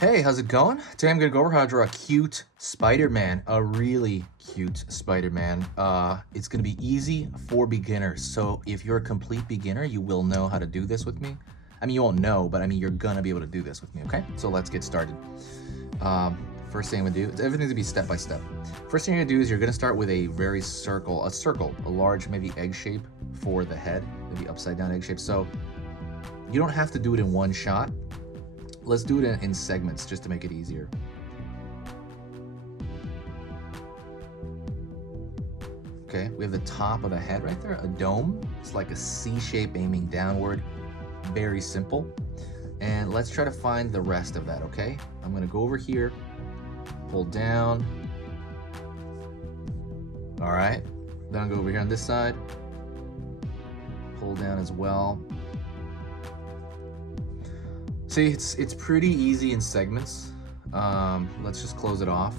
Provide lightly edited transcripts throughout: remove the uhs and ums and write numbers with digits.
Hey, how's it going? Today I'm gonna go over how to draw a cute Spider-Man, a really cute Spider-Man. It's gonna be easy for beginners. So if you're a complete beginner, you will know how to do this with me. I mean, you won't know, but I mean, you're gonna be able to do this with me, okay? So let's get started. First thing I'm gonna do, everything's gonna be step by step. First thing you're gonna do is you're gonna start with a a large, maybe egg shape for the head, maybe upside down egg shape. So you don't have to do it in one shot. Let's do it in segments just to make it easier. Okay, we have the top of the head right there, a dome. It's like a C shape aiming downward. Very simple. And let's try to find the rest of that, okay? I'm gonna go over here, pull down. All right, then I'll go over here on this side, pull down as well. See, it's pretty easy in segments. Let's just close it off.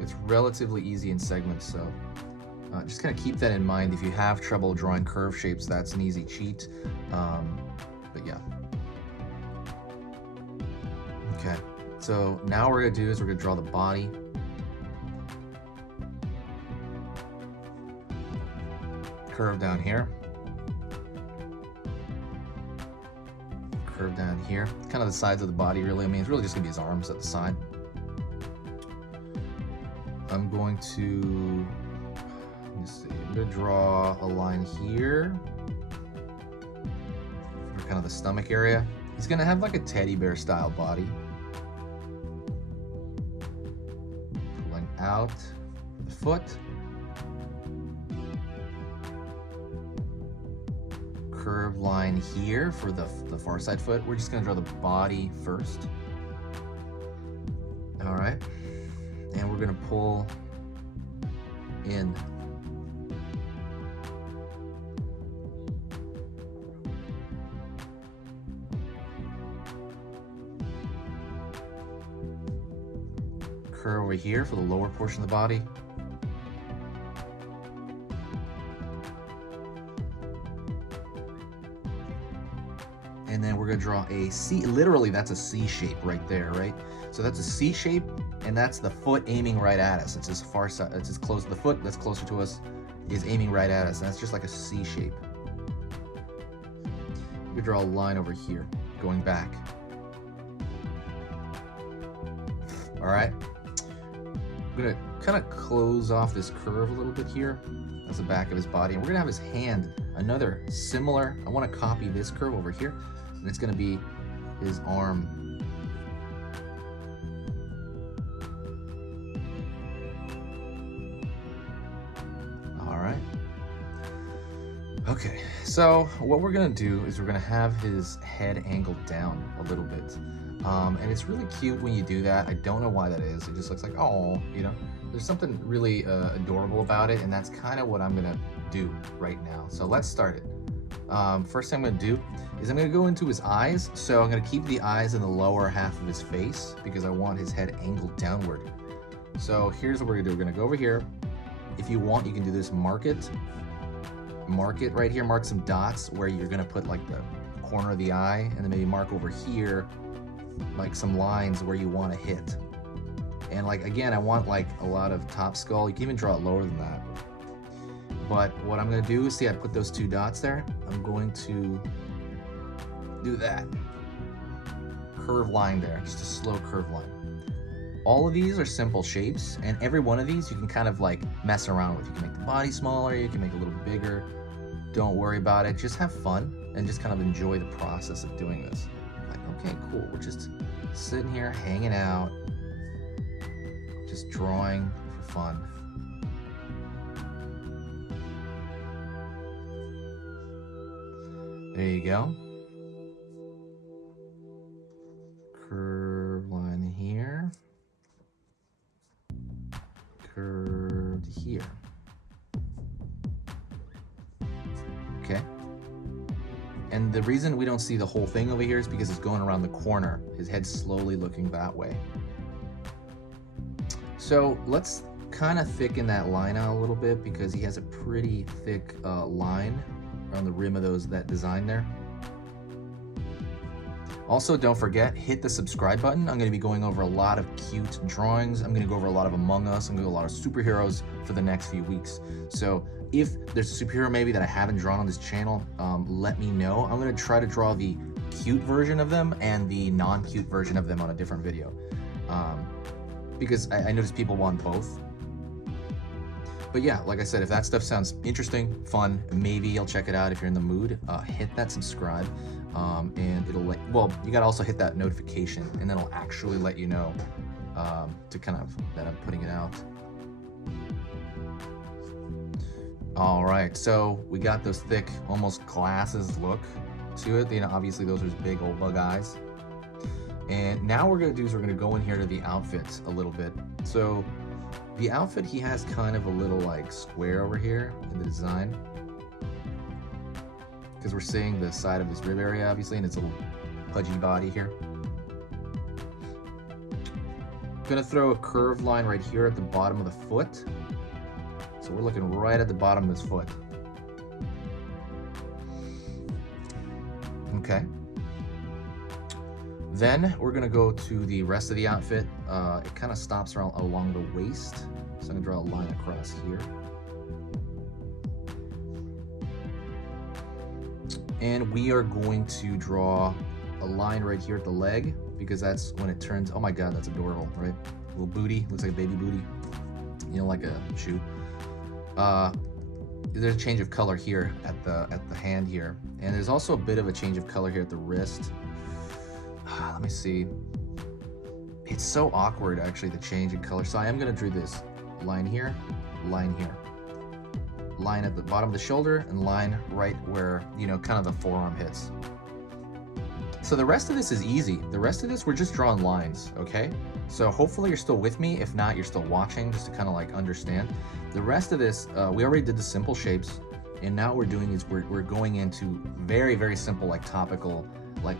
It's relatively easy in segments, so just kind of keep that in mind. If you have trouble drawing curve shapes, that's an easy cheat. But yeah. Okay, so now what we're gonna do is we're gonna draw the body. Curve down here. Curve down here, kind of the sides of the body really. I mean, it's really just gonna be his arms at the side. I'm going to, let's see, I'm gonna draw a line here for kind of the stomach area. He's gonna have like a teddy bear style body. Pulling out the foot. Curved line here for the far side foot. We're just gonna draw the body first. All right, and we're gonna pull in. Curve over here for the lower portion of the body. And then we're gonna draw a C, literally that's a C shape right there, right? So that's a C shape, and that's the foot aiming right at us. It's as far side, it's as close, the foot that's closer to us is aiming right at us, and that's just like a C shape. We could draw a line over here, going back. All right, I'm gonna kind of close off this curve a little bit here. That's the back of his body, and we're gonna have his hand, another similar, I wanna copy this curve over here, and it's gonna be his arm. All right. Okay, so what we're gonna do is we're gonna have his head angled down a little bit. And it's really cute when you do that. I don't know why that is. It just looks like, oh, you know, there's something really adorable about it, and that's kind of what I'm gonna do right now. So let's start it. First thing I'm gonna do is I'm gonna go into his eyes. So I'm gonna keep the eyes in the lower half of his face because I want his head angled downward. So here's what we're gonna do. We're gonna go over here. If you want, you can do this, mark it right here, mark some dots where you're gonna put like the corner of the eye, and then maybe mark over here like some lines where you want to hit. And like, again, I want like a lot of top skull. You can even draw it lower than that. But what I'm gonna do is, see, I put those two dots there. I'm going to do that. Curve line there, just a slow curve line. All of these are simple shapes, and every one of these you can kind of like mess around with. You can make the body smaller, you can make it a little bigger. Don't worry about it, just have fun and just kind of enjoy the process of doing this. Like, okay, cool, we're just sitting here hanging out, just drawing for fun. There you go. Curve line here. Curved here. Okay. And the reason we don't see the whole thing over here is because it's going around the corner. His head's slowly looking that way. So let's kind of thicken that line out a little bit because he has a pretty thick line around the rim of that design there. Also, don't forget, hit the subscribe button. I'm going to be going over a lot of cute drawings. I'm going to go over a lot of Among Us. I'm going to go a lot of superheroes for the next few weeks. So if there's a superhero maybe that I haven't drawn on this channel, let me know. I'm going to try to draw the cute version of them and the non-cute version of them on a different video. Because I noticed people want both. But yeah, like I said, if that stuff sounds interesting, fun, maybe you'll check it out if you're in the mood. Hit that subscribe, and it'll let, well, you gotta also hit that notification, and then it'll actually let you know to kind of that I'm putting it out. All right, so we got those thick, almost glasses look to it. You know, obviously those are his big old bug eyes. And now what we're gonna do is we're gonna go in here to the outfit a little bit. So the outfit, he has kind of a little like square over here in the design, because we're seeing the side of his rib area obviously, and its little pudgy body here. Gonna throw a curved line right here at the bottom of the foot. So we're looking right at the bottom of his foot. Okay. Then we're gonna go to the rest of the outfit. It kind of stops around along the waist. So I'm gonna draw a line across here. And we are going to draw a line right here at the leg, because that's when it turns, oh my God, that's adorable, right? Little booty, looks like a baby booty. You know, like a shoe. There's a change of color here at the hand here. And there's also a bit of a change of color here at the wrist. Let me see. It's so awkward actually, the change in color. So I am gonna draw this line here, line here, line at the bottom of the shoulder, and line right where, you know, kind of the forearm hits. So the rest of this is easy. The rest of this, we're just drawing lines, okay? So hopefully you're still with me. If not, you're still watching just to kind of like understand. The rest of this, we already did the simple shapes, and now what we're doing is we're going into very, very simple, like topical, like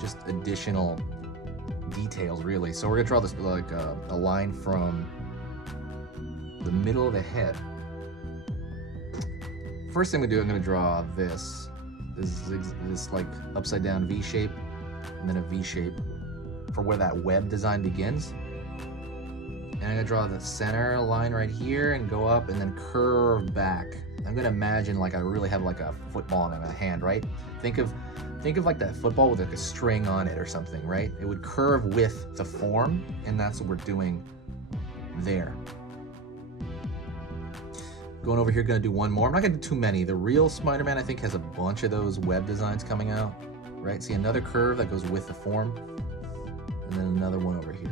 just additional details really. So we're gonna draw this like a line from the middle of the head. First thing we do, I'm gonna draw this like upside down V shape, and then a V shape for where that web design begins. And I'm gonna draw the center line right here and go up and then curve back. I'm gonna imagine like I really have like a football in my hand, right? Think of like that football with like a string on it or something, right? It would curve with the form, and that's what we're doing there. Going over here, gonna do one more. I'm not gonna do too many. The real Spider-Man, I think, has a bunch of those web designs coming out, right? See another curve that goes with the form, and then another one over here.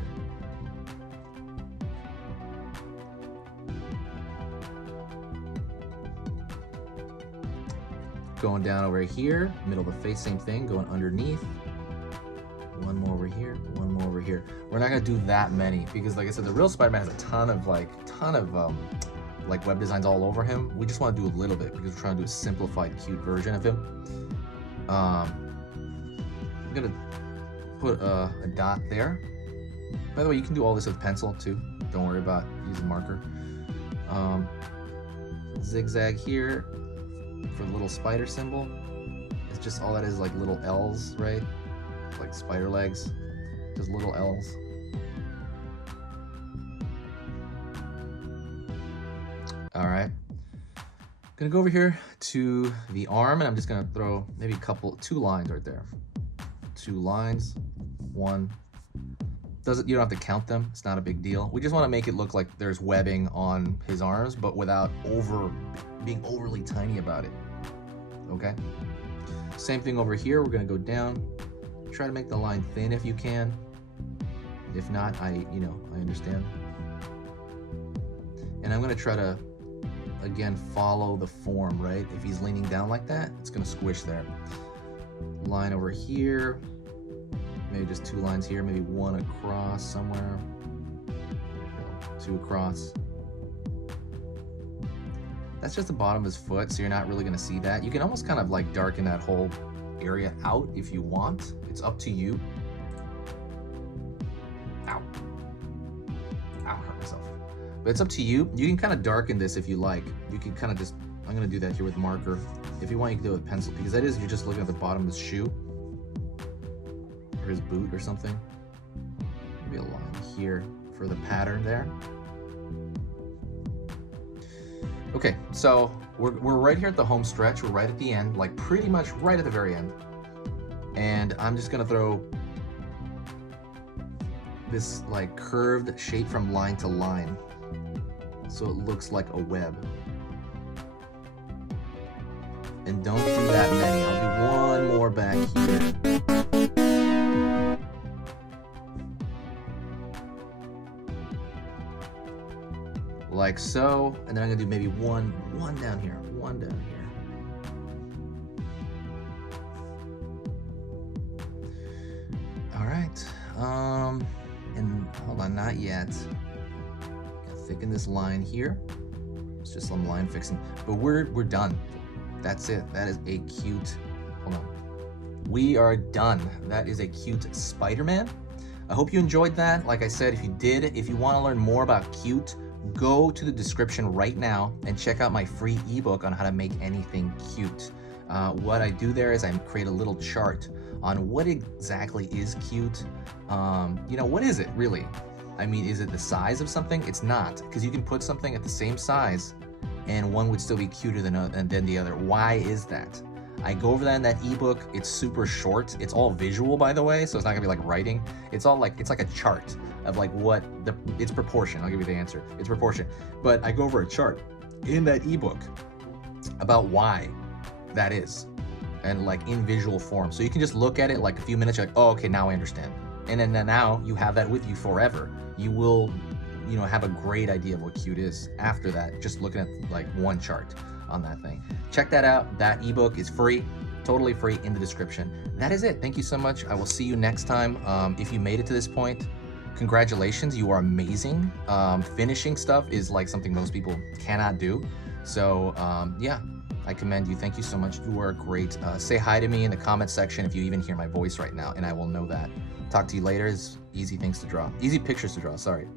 Going down over here, middle of the face, same thing, going underneath. One more over here, one more over here. We're not gonna do that many because, like I said, the real Spider-Man has a ton of web designs all over him. We just want to do a little bit because we're trying to do a simplified, cute version of him. I'm gonna put a dot there. By the way, you can do all this with pencil too. Don't worry about using marker. Zigzag here for the little spider symbol. It's just all that is, like little L's, right? Like spider legs, just little L's. All right, gonna go over here to the arm, and I'm just gonna throw maybe two lines right there. Two lines, one. You don't have to count them, it's not a big deal. We just wanna make it look like there's webbing on his arms, but without being overly tiny about it, okay? Same thing over here, we're gonna go down, try to make the line thin if you can. If not, I understand. And I'm gonna try to, again, follow the form, right? If he's leaning down like that, it's gonna squish there. Line over here, maybe just two lines here, maybe one across somewhere. Two across. That's just the bottom of his foot, so you're not really gonna see that. You can almost kind of like darken that whole area out if you want. It's up to you. Ow. Ow, hurt myself. But it's up to you. You can kind of darken this if you like. You can kind of just, I'm gonna do that here with marker. If you want, you can do it with pencil, because that is, you're just looking at the bottom of the shoe. his boot or something. Maybe a line here for the pattern there. Okay, so we're right here at the home stretch. We're right at the end, like pretty much right at the very end. And I'm just gonna throw this like curved shape from line to line, so it looks like a web. And don't do that many. I'll do one more back here. Like so, and then I'm gonna do maybe one down here, one down here. All right, and hold on, not yet. Gotta thicken this line here. It's just some line fixing, but we're done. That's it. That is a cute, hold on. We are done. That is a cute Spider-Man. I hope you enjoyed that. Like I said, if you did, if you want to learn more about cute, go to the description right now and check out my free ebook on how to make anything cute. What I do there is I create a little chart on what exactly is cute. You know, what is it really? I mean, is it the size of something? It's not, because you can put something at the same size and one would still be cuter than the other. Why is that? I go over that in that ebook. It's super short. It's all visual, by the way, so it's not gonna be like writing. It's all like, it's like a chart of like what it's proportion. I'll give you the answer. It's proportion. But I go over a chart in that ebook about why that is, and like in visual form. So you can just look at it like a few minutes, you're like, oh, okay, now I understand. And then now you have that with you forever. You will, you know, have a great idea of what cute is after that, just looking at like one chart on that thing. Check that out. That ebook is free, totally free, in the description. That is it. Thank you so much. I will see you next time. If you made it to this point, congratulations, you are amazing. Finishing stuff is like something most people cannot do. So yeah, I commend you. Thank you so much. You are great. Say hi to me in the comment section if you even hear my voice right now, and I will know that. Talk to you later. It's easy things to draw. Easy pictures to draw, sorry.